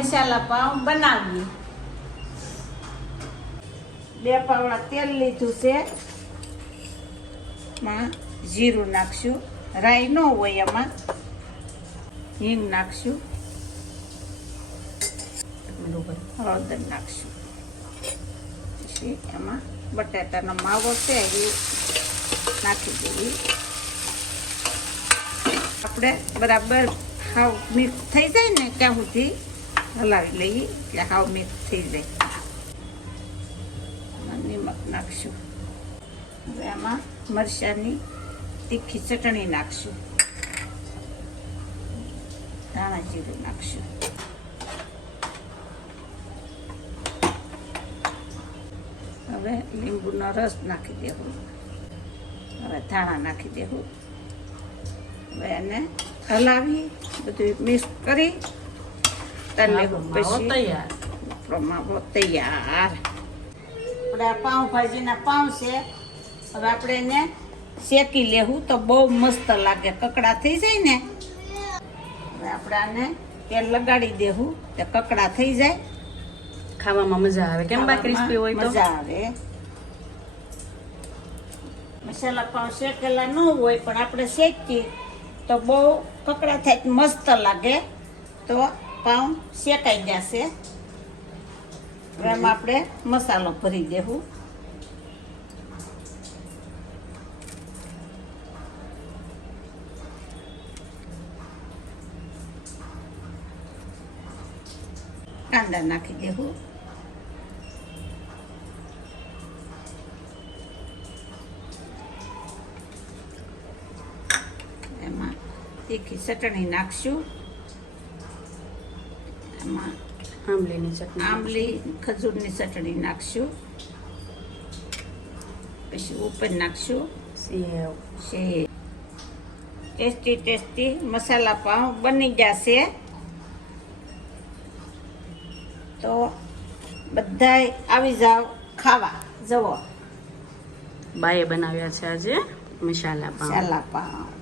મસાલા પાઉં બનાવીએ. 2 પાવડા તેલ લીધું છે. માં જીરું નાખશું, રાઈ ન હોય એમાં. હિંગ નાખશું, હળદર નાખશું. પછી એમાં બટાટાનો માવો છે એ નાખી દઈએ. આપણે બરાબર હાવ મિક્સ થઈ જાય ને ત્યાં સુધી હલાવી લઈએ એટલે હાવ મિક્સ થઈ જાય. નિમક નાખશું. હવે આમાં મરચાંની તીખી ચટણી નાખશું. ધાણા જીરું નાખશું. હવે લીંબુનો રસ નાખી દેવું. હવે ધાણા નાખી દેવું. હવે એને હલાવી બધું મિક્સ કરી તળેલું પછી માવો તૈયાર. આપણા પાઉંભાજીના પાઉં છે. હવે આપણે એને શેકી લેવું તો બહુ મસ્ત લાગે. કકડા થઈ જાય ને હવે આપણે આને તેલ લગાડી દેવું તો કકડા થઈ જાય. ખાવામાં મજા આવે. કેમ બા ક્રિસ્પી હોય તો મજા આવે. મસાલા પાઉં શેકેલા ન હોય પણ આપણે શેકીએ તો બહુ કકડા થાય મસ્ત લાગે. તો પાઉં શેકાઈ જશે. એમાં આપણે મસાલો ભરી દેવું. કાંદા નાખી દેવું. એમાં તીખી ચટણી નાખશું. એમાં આંબલીની ચટણી, આંબલી ખજૂરની ચટણી નાખશું. પછી ઉપર નાખશું સેવ. ટેસ્ટી ટેસ્ટી મસાલા પાઉં બની જશે. તો બધાય આવી જાવ ખાવા. જવો બાએ બનાવ્યા છે આજે મસાલા પાઉં. મસાલા પાઉં.